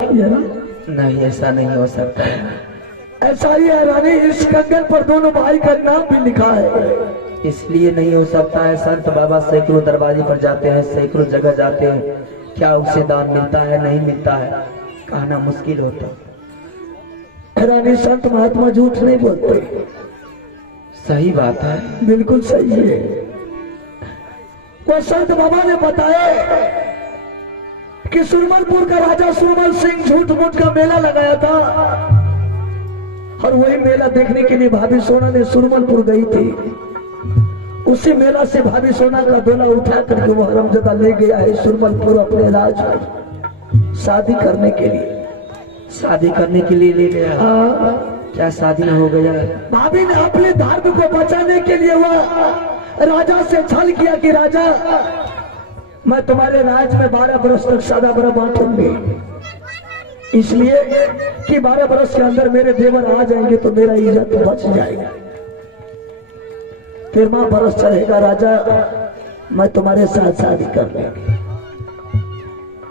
नहीं, ऐसा नहीं हो सकता। ऐसा ही है रानी, इस कंगन पर दोनों भाई का नाम भी लिखा है। इसलिए नहीं हो सकता है। संत बाबा सैकड़ों दरबारे पर जाते हैं, सैकड़ों जगह जाते हैं, क्या उसे दान मिलता है? नहीं मिलता है, कहना मुश्किल होता। रानी संत महात्मा झूठ नहीं बोलते। सही बात है, बिल्कुल सही है। वो संत बाबा ने बताया कि सुरमलपुर का राजा सुरमल सिंह झूठ मूठ का मेला लगाया था, और वही मेला देखने के लिए भाभी सोना ने सुरमलपुर गई थी। उसी मेला से भाभी सोना का डोला उठा करके वो हरमजदा ले गया है सुरमलपुर अपने राज में शादी करने के लिए। शादी करने के लिए ले गया? क्या शादी हो गया? भाभी ने अपने धर्म को बचाने के लिए वह राजा से छल किया कि राजा, मैं तुम्हारे राज में 12 बरस तक सादा बरा बांटूंगी, इसलिए कि 12 बरस के अंदर मेरे देवर आ जाएंगे तो मेरा इज्जत बच जाएगा। 13वां बरस चलेगा राजा, मैं तुम्हारे साथ शादी कर लूंगी।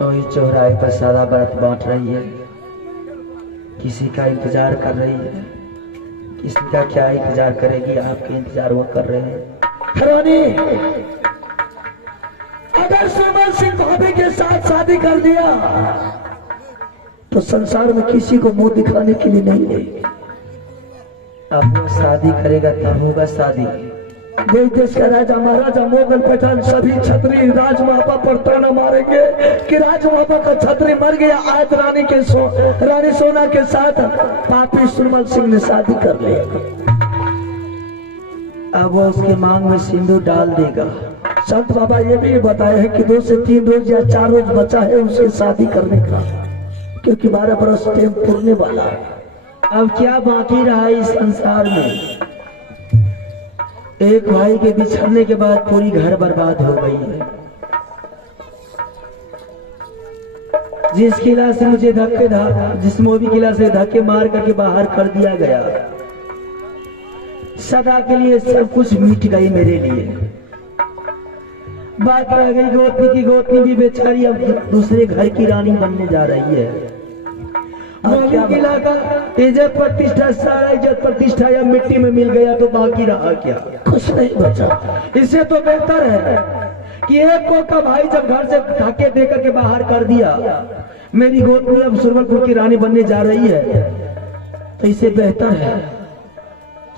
वही चौराहे पर सादा बरत बांट रही है, किसी का इंतजार कर रही है। किसी का क्या इंतजार करेगी? आपके इंतजार वो कर रहे हैं। रानी, अगर सुरमल सिंह भाभी के साथ शादी कर दिया तो संसार में किसी को मुंह दिखाने के लिए नहीं है। अब वो शादी करेगा तब होगा शादी। देश देश का राजा महाराजा मोगल पठान सभी छतरी राजमापा पर ताना मारेंगे कि राजमापा का छतरी मर गया। आज रानी सोना के साथ पापी सुरमल सिंह ने शादी कर लिया। अब वो उसके मांग में सिंदूर डाल देगा। संत बाबा ये भी बताए हैं कि 2 से 3 रोज या 4 रोज बचा है उसकी शादी करने का, क्योंकि 12 बरस टाइम पूरने वाला है। अब क्या बाकी रहा इस संसार में? एक भाई के बिछड़ने के बाद पूरी घर बर्बाद हो गई है। जिस किला से मुझे जिस मोदी किला से धक्के मार करके बाहर कर दिया गया, सदा के लिए सब कुछ मिट गई मेरे लिए। बात रह गई गोतनी की। गोतनी भी बेचारी अब दूसरे घर की रानी बनने जा रही है। मोदी किला का इज्जत प्रतिष्ठा, सारा इज्जत प्रतिष्ठा या मिट्टी में मिल गया तो बाकी रहा क्या? कुछ नहीं बचा। इससे तो बेहतर है कि एक को का भाई जब घर से धक्के दे करके बाहर कर दिया, मेरी गोतनी अब सुरमलपुर की रानी बनने जा रही है, तो इससे बेहतर है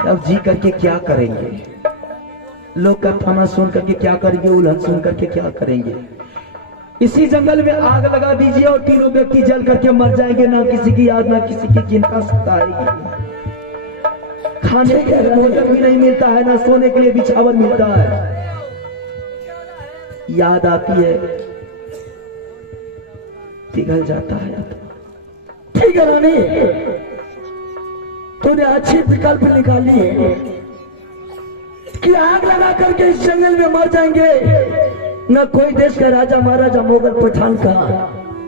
कि अब जी करके क्या करेंगे? लोग का थाना सुन करके क्या करेंगे? उल्हन सुन करके क्या करेंगे? इसी जंगल में आग लगा दीजिए और तीनों व्यक्ति जल करके मर जाएंगे। ना किसी की याद, ना किसी की चिंता सताएगी। खाने के लिए भोजन भी नहीं मिलता है, ना सोने के लिए बिछावन मिलता है। याद आती है, पिघल जाता है। ठीक है रानी, तूने अच्छी विकल्प निकाली है कि आग लगा करके इस जंगल में मर जाएंगे, न कोई देश का राजा महाराजा मोगल पठान का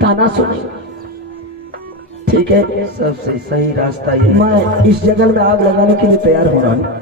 ताना सुने। ठीक है, सबसे सही रास्ता ये। मैं इस जंगल में आग लगाने के लिए तैयार हो रहा हूँ।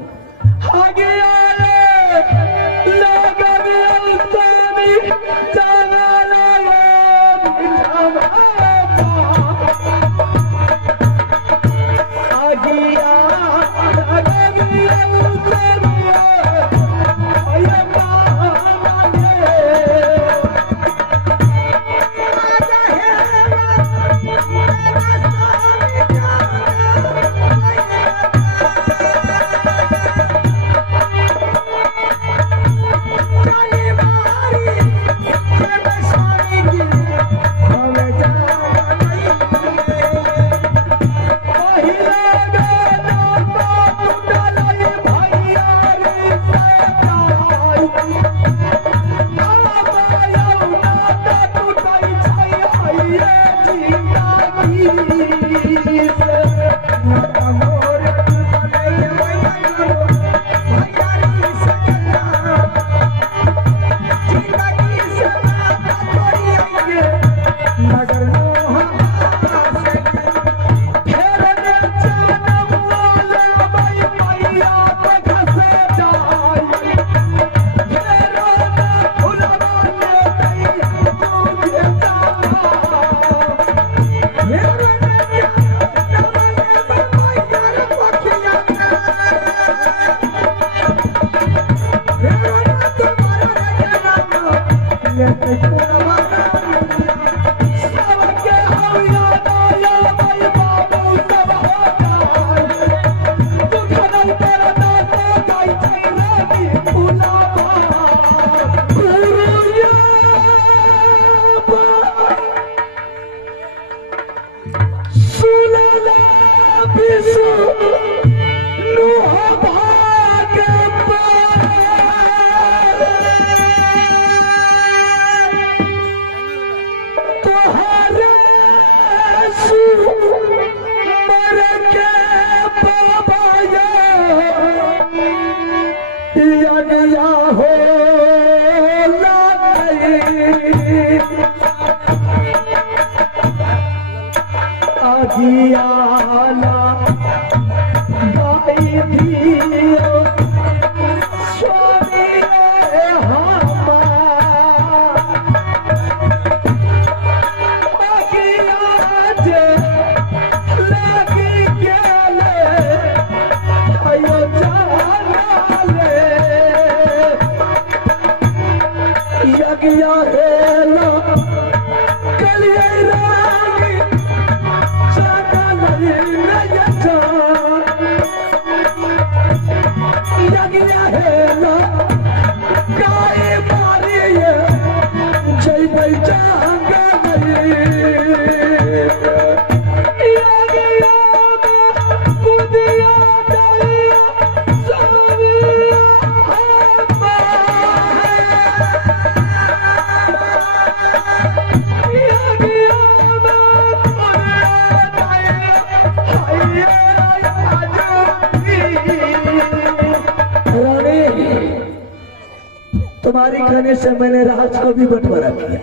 तुम्हारी कहने से मैंने राज को भी बंटवारा किया,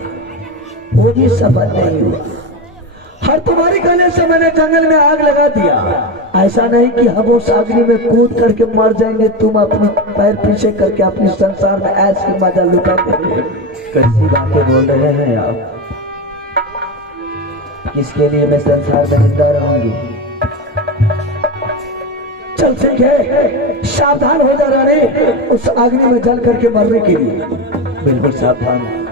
वो भी सफल नहीं हुआ। हर तुम्हारी कहने से मैंने जंगल में आग लगा दिया। ऐसा नहीं कि हम उस अग्नि में कूद करके मर जाएंगे, तुम अपने पैर पीछे करके अपने संसार में ऐसी मजा लुटाएंगे। कैसी बातें बोल रहे हैं आप? किसके लिए मैं संसार में जिंदा रहूंगी? चल ठीक है, सावधान हो जा रानी, उस अग्नि में जल करके मरने के लिए। बिल्कुल सावधान।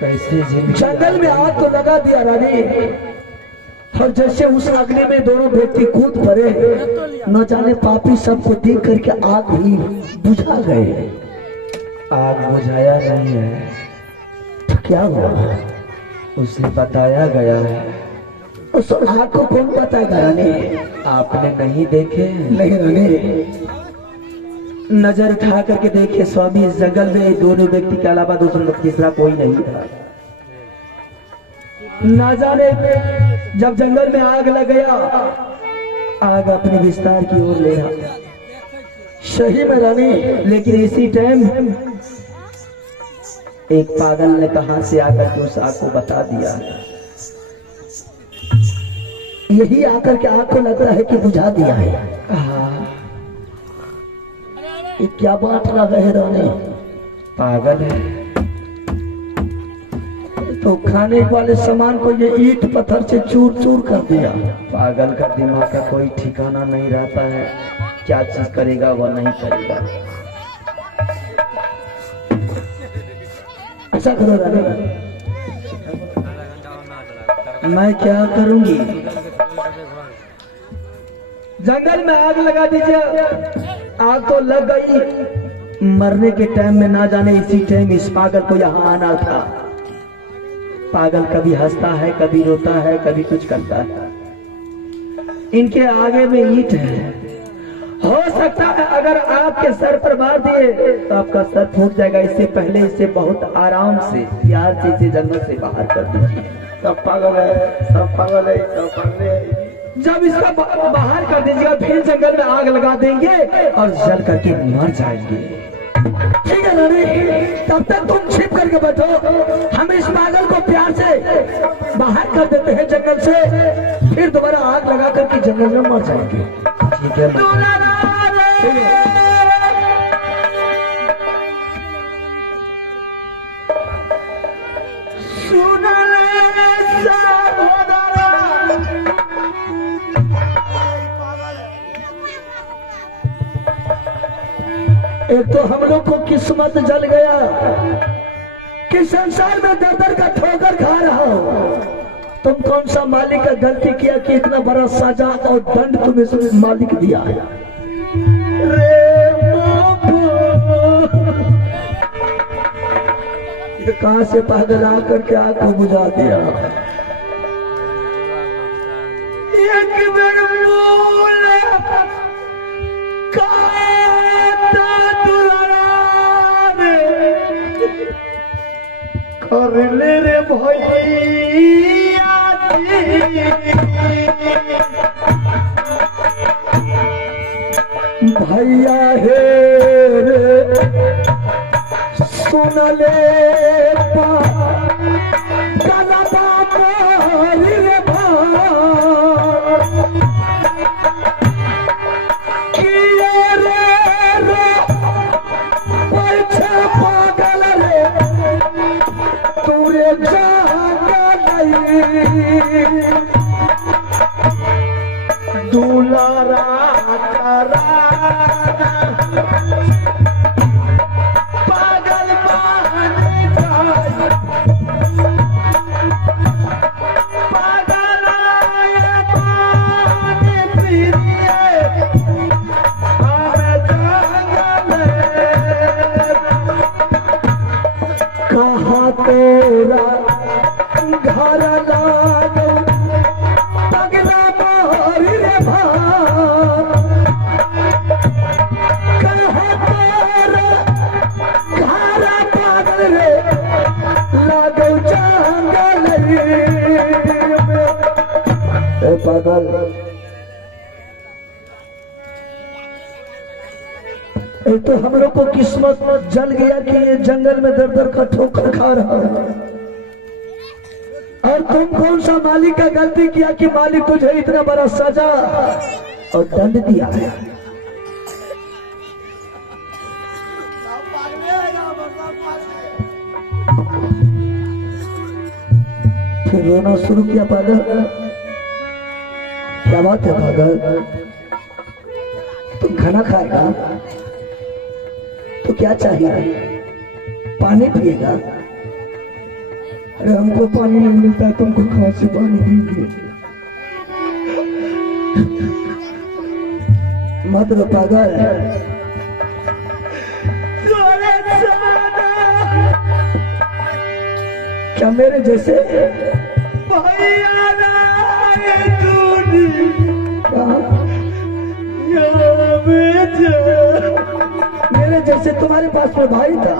कैसे जिंदगी जंगल में आग तो लगा दिया रानी, और जैसे उस अग्नि में दोनों व्यक्ति कूद पड़े, न जाने पापी सबको देख करके आग ही बुझा गए। आग बुझाया नहीं है, तो क्या हुआ? उसे बताया गया है। उस आग को कौन बताएगा रानी? आपने नहीं देखे? नहीं रानी। नजर उठा करके देखिए स्वामी, इस जंगल में दोनों व्यक्ति के अलावा दूसरा तीसरा कोई नहीं था। ना जाने जब जंगल में आग लग गया, आग अपने विस्तार की ओर ले रहा। सही में रानी। लेकिन इसी टाइम एक पागल ने कहां से आकर के उस आग को बता दिया। यही आकर के आग को लगता है कि बुझा दिया है। हाँ, ये क्या बात रहा है रानी? पागल है। तो खाने वाले सामान को ये ईंट पत्थर से चूर चूर कर दिया। पागल का दिमाग का कोई ठिकाना नहीं रहता है, क्या चीज करेगा वह नहीं करेगा। ऐसा करो रानी। मैं क्या करूंगी? जंगल में आग लगा दीजिए। आग तो लग गई, मरने के टाइम में ना जाने इसी टाइम इस पागल को यहाँ आना था। पागल कभी हंसता है, कभी रोता है, कभी कुछ करता है। इनके आगे में ईंट है। हो सकता है अगर आपके सर पर मार दिए तो आपका सर फूट जाएगा। इससे पहले इसे बहुत आराम से प्यार से इसे जंगल से बाहर कर दीजिए। सब पागल है, सब पागल है, सब पागल है। जब इसका बाहर कर दीजिएगा फिर जंगल में आग लगा देंगे और जल करके मर जाएंगे। ठीक है रानी, तब तक तुम छिप करके बैठो। हम इस पागल को प्यार से बाहर कर देते हैं जंगल से, फिर दोबारा आग लगा करके जंगल में मर जाएंगे। ठीक है। एक तो हम लोग को किस्मत जल गया कि संसार में दर दर का ठोकर खा रहा हो। तुम कौन सा मालिक का गलती किया कि इतना बड़ा सजा और दंड तुम्हें मालिक दिया है? ये कहां से पागल आकर के आग को बुझा दिया। एक बेर कर ले रे भैया भैया हे रे सुन ले दुलारा पागल कहाँ तोरा घर लागो पगला मारी रे कहाँ तोरा घर पागल रे लागो जंगल रे पागल। तो हम लोग को किस्मत जल गया कि ये जंगल में दर दर का ठोकर खा रहा है। और तुम कौन सा मालिक का गलती किया कि मालिक तुझे इतना बड़ा सजा और दंड दिया है? फिर रोना शुरू किया पागल। क्या बात है पागल? तुम खाना खाएगा तो क्या चाहिए? पानी पिएगा? अरे हमको पानी नहीं मिलता, तुमको कहां से पानी देंगे? मत रो पागल। क्या मेरे जैसे मेरे जैसे तुम्हारे पास में भाई था,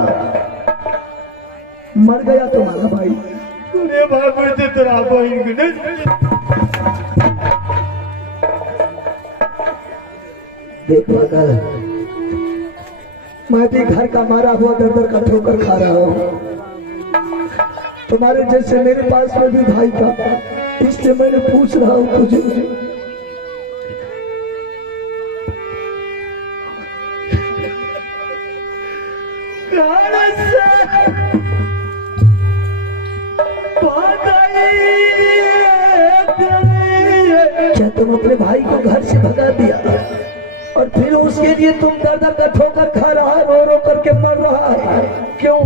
मर गया तुम्हारा भाई। तेरा भाई देख पागल, मैं भी घर का मारा हुआ दर दर का ठोकर खा रहा हूँ। तुम्हारे जैसे मेरे पास में भी भाई था, इसलिए मैंने पूछ रहा हूँ तुझे। क्या तुम अपने भाई को घर से भगा दिया और फिर उसके लिए तुम दर दर का ठोकर खा रहा है, रो रो करके मर रहा है? क्यों?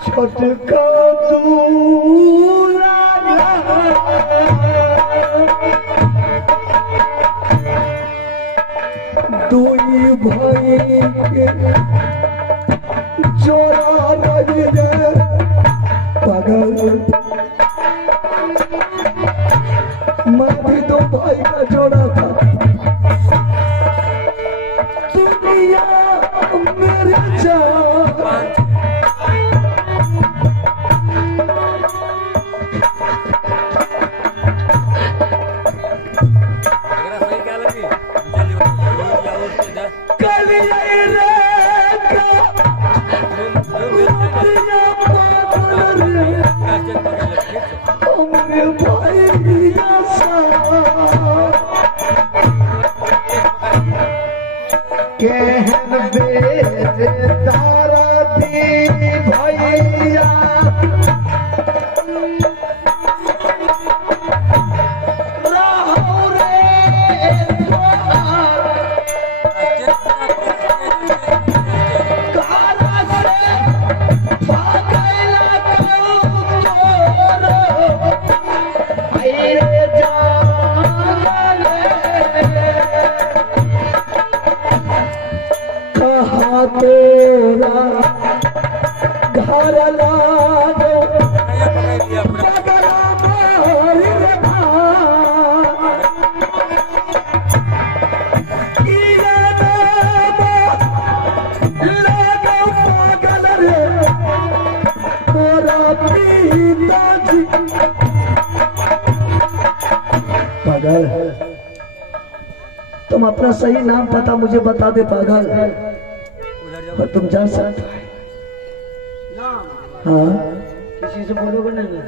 छटका दुई भाई के जोड़ा लग रे पागल। मैं भी दो भाई का जोड़ा था। दुनिया मेरे जान पागल। तुम अपना सही नाम पता मुझे बता दे पागल, और तुम जा सकते हो। हाँ, किसी से बोलोगे नहीं,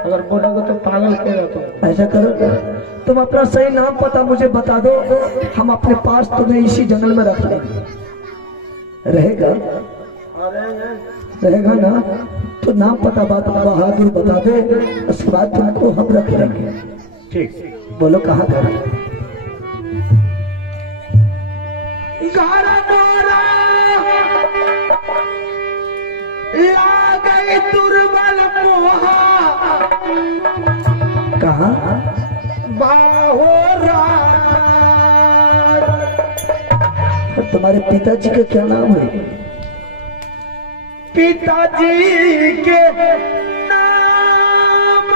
अगर बोलोगे तो पागल कहेगा। तो ऐसा करो, तुम अपना सही नाम पता मुझे बता दो, हम अपने पास तुम्हें इसी जंगल में रख लेंगे। रहेगा? रहेगा ना? तो नाम पता बात बहादुर बता दे, उसके बाद तुमको हम रख लेंगे। ठीक। बोलो कहाँ घर? कहाँ? तुम्हारे पिताजी का क्या नाम है? पिताजी के नाम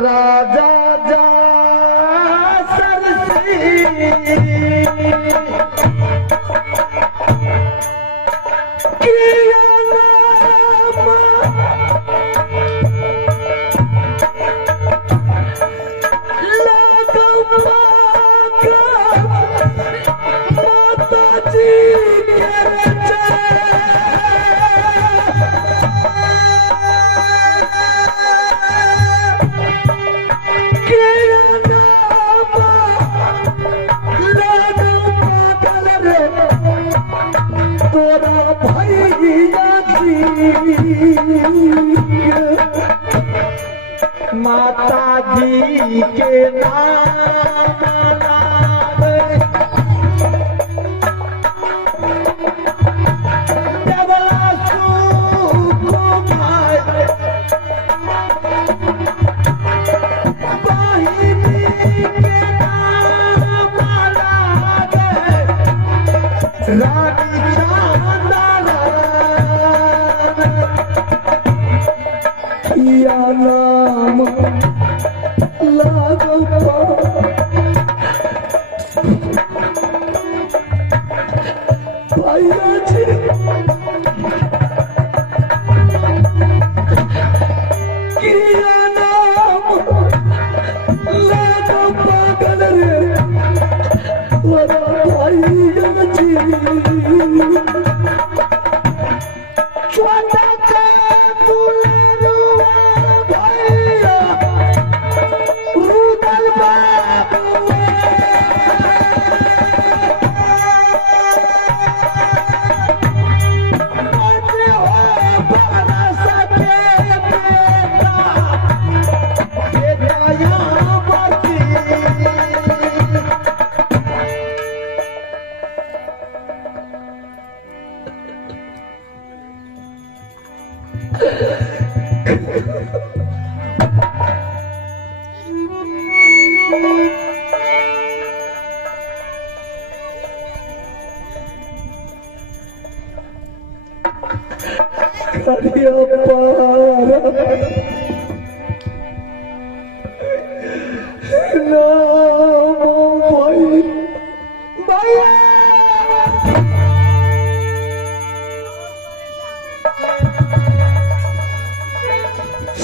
राजा जा माता जी के नाम नाम लागो भैया जी किया नाम लागो पागल रे वरा भैया जी छोटा का दुलारुआ भैया रुदल बाबू करिया पारा नाम भाई भैया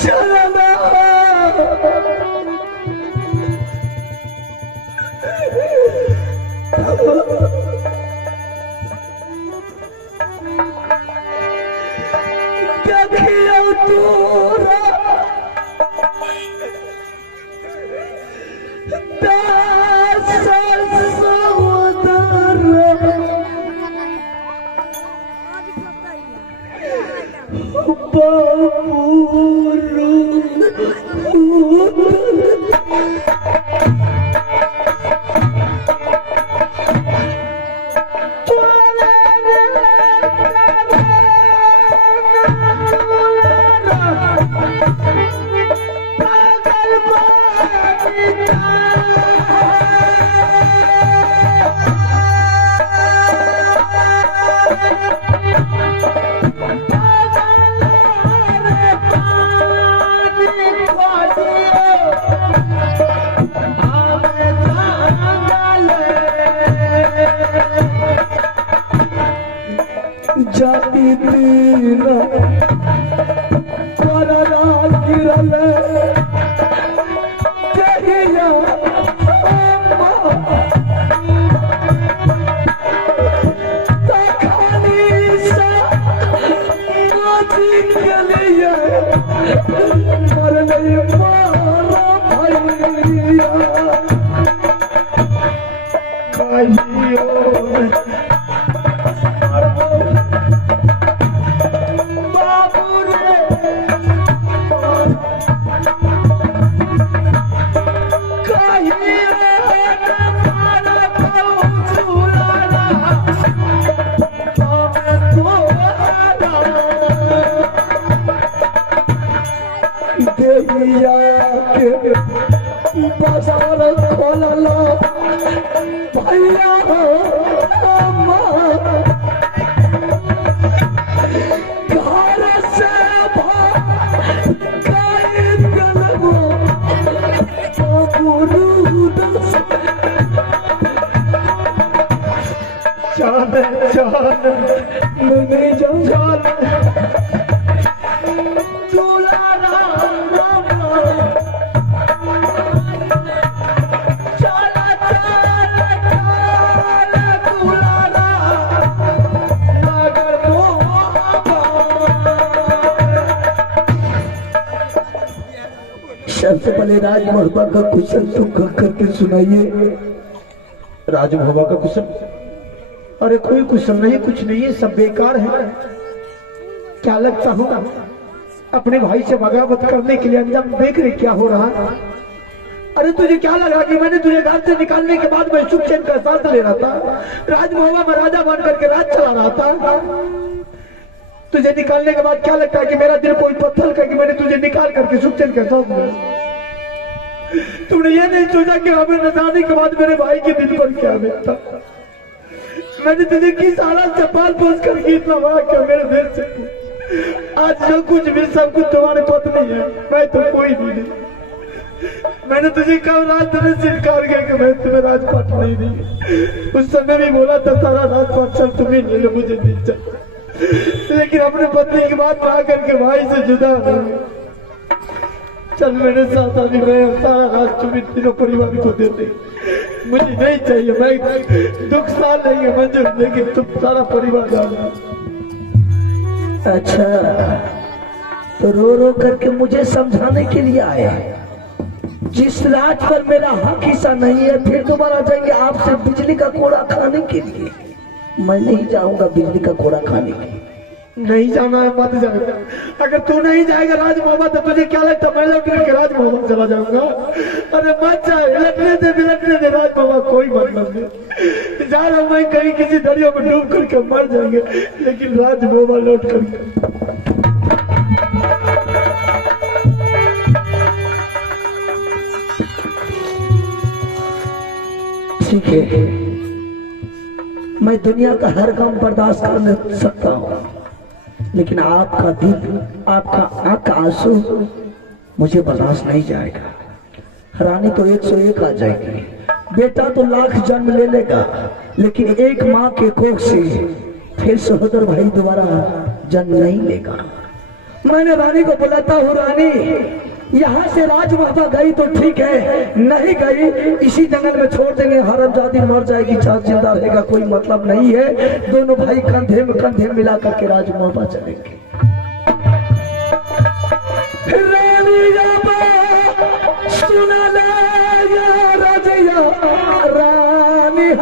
चलना देखियो तोरा दास सहोदर बाबूरू जाती दीना पररा गिरल कहिया तखानी सा माजी गलिया मर नहीं मारा भैया कहियो देविया के बाजार खोललो भैया घर से जान नहीं जान सबसे पहले राज महबा का क्वेश्चन तुम करके सुनाइए। राज महबा का क्वेश्चन? अरे कोई क्वेश्चन नहीं, कुछ नहीं है, सब बेकार है। क्या लगता होगा अपने भाई से बगावत करने के लिए अंजाम देख रहे क्या हो रहा है? अरे तुझे क्या लगा कि मैंने तुझे घर से निकालने के बाद मैं सुख चैन का सांस ले रहा था, राज महबा में राजा बन करके राज चला रहा था? तुझे निकालने के बाद क्या लगता है कि मेरा दिल कोई पत्थर का कि मैंने तुझे निकाल करके सुख चैन का सांस लिया? तुमने ये नहीं सोचा कि हमें नजाने के बाद मेरे भाई के दिल पर क्या बीतता? मैंने तुझे किस हालत से पाल पोस करके इतना बड़ा किया मेरे दिल से, आज जो कुछ भी सब कुछ तुम्हारे पत्नी है, मैं तो कोई भी नहीं। मैंने तुझे कल रात तरह से इनकार किया कि मैं तुम्हें राजपाट नहीं दी। उस समय भी बोला था सारा राजपाट सब तुम्हें ले लो, मुझे नहीं चाहिए। लेकिन अपने पत्नी की बात ना करके भाई से जुदा हो। चल मेरे साथ अभी मैं सारा राज तुम्हें तीनों परिवार को दे दे। मुझे नहीं चाहिए, मैं दुख साल नहीं है मंजूर, लेकिन तुम सारा परिवार जाना। अच्छा, तो रो रो करके मुझे समझाने के लिए आए। जिस राज पर मेरा हक हिस्सा नहीं है, फिर दोबारा जाएंगे आपसे बिजली का कोड़ा खाने के लिए। मैं नहीं जाऊंगा बिजली का कोड़ा खाने के लिए। नहीं जाना है मत जाएगा। अगर तू नहीं जाएगा राज मोहब्बत, तो तुझे क्या लगता मैं लौट के राज मोहब्बत चला जाऊंगा? अरे मत जा, बिलटने दे राज मोहब्बत, कोई मतलब नहीं। जा रहा मैं कहीं किसी दरिया में डूब करके मर जाएंगे, लेकिन राज मोहब्बत लौट कर। ठीक है, मैं दुनिया का हर काम बर्दाश्त कर सकता हूँ, लेकिन आपका दिल, आपका आंख का आंसू मुझे बर्दाश्त नहीं जाएगा। रानी तो 101 आ जाएगी, बेटा तो लाख जन्म ले लेगा, लेकिन एक माँ के कोख से फिर सहोदर भाई दोबारा जन्म नहीं लेगा। मैंने रानी को बुलाता हूँ, रानी यहाँ से राजमाता गई तो ठीक है, नहीं गई इसी जंगल में छोड़ देंगे, हरमजादी मर जाएगी, चार जिंदा रहेगा, कोई मतलब नहीं है। दोनों भाई कंधे में कंधे मिला करके राजमाता चलेंगे। सुना ले रजिया रानी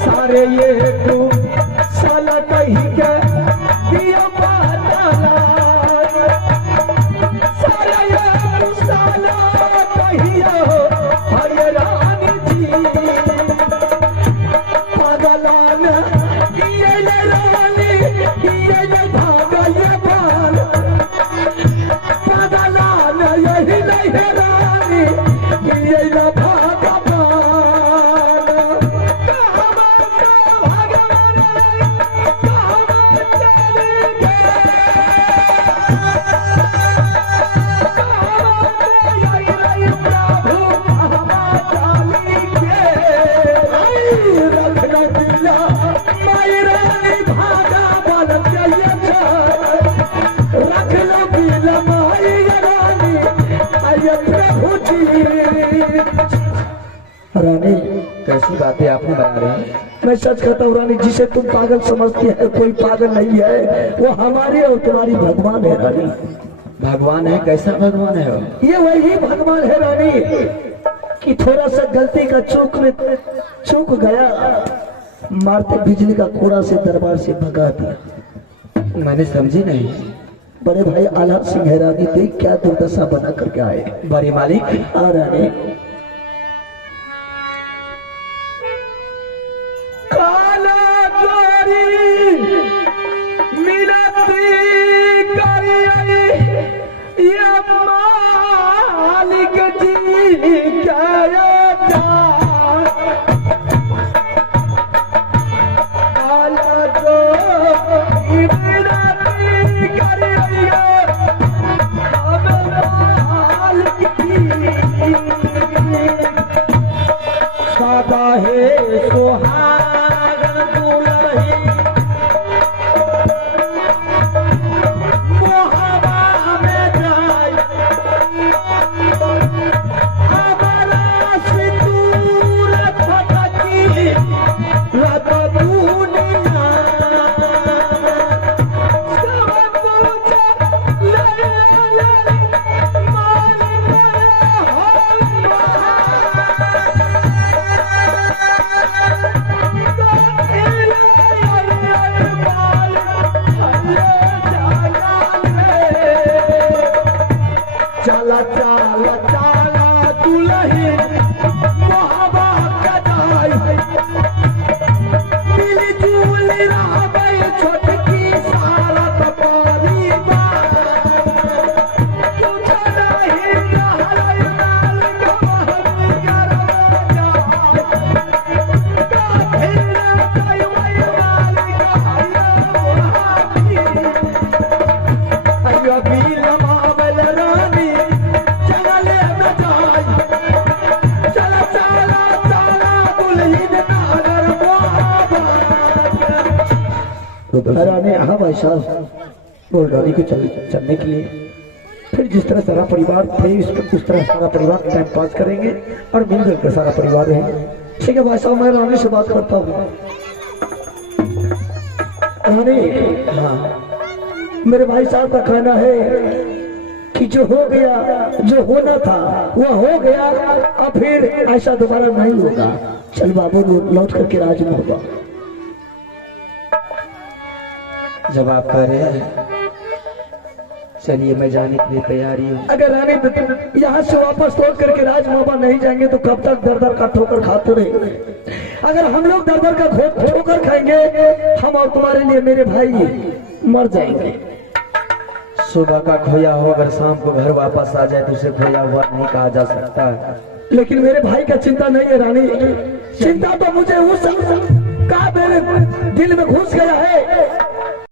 सारे ये तू साला कहीं के दिया पाताला, सारे ये साला कहिया हरे रानी जी पागलान ये ले रानी ये ले भागल बाल पागलान यही नहीं है रानी ये ले रानी। कैसी बातें आपने बना रही हैं? मैं सच कहता हूँ रानी, जिसे तुम पागल समझती है कोई पागल नहीं है, वो हमारी और तुम्हारी भगवान है रानी। भगवान है? कैसा भगवान है वो? ये वही भगवान है रानी कि थोड़ा सा गलती का चूक गया, मारते बिजली का कोड़ा से दरबार से भगा दिया। मैंने समझी नहीं। बड़े भाई आला सिंह है रानी, देख क्या दुर्दशा बना करके आए। बड़ी मालिक आ रानी, मालिक जी क्या आला तो सादा है सुहागन दुल्ही मोहब्बत में जाए चला चला चला दुल्ही मोहब्बा कदाई मिली जुली रहबै छोटकी सारा पपारी रानी। हाँ भाई साहब, बोल रानी को चलने के लिए फिर जिस तरह सारा परिवार थे उस तरह सारा परिवार टाइम पास करेंगे और मिलजुल कर सारा परिवार रहेंगे। ठीक है भाई साहब, मैं रानी से बात करता हूँ। रानी, हाँ मेरे भाई साहब का कहना है कि जो हो गया, जो होना था वह हो गया, अब फिर ऐसा दोबारा नहीं होगा। चल बाबू, लौट करके राज में होगा। जब आप कह रहे हैं चलिए मैं जाने के लिए तैयारी हूँ। अगर रानी यहाँ से वापस लौट करके राज मोहब्बा नहीं जाएंगे तो कब तक दर दर का ठोकर खाते रहेंगे। अगर हम लोग दर दर का ठोकर खाएंगे, हम और तुम्हारे लिए मेरे भाई मर जाएंगे। सुबह का खोया हो अगर शाम को घर वापस आ जाए तो उसे खोया हुआ नहीं कहा जा सकता है। लेकिन मेरे भाई का चिंता नहीं है रानी, चिंता तो मुझे उस का मेरे दिल में घुस गया है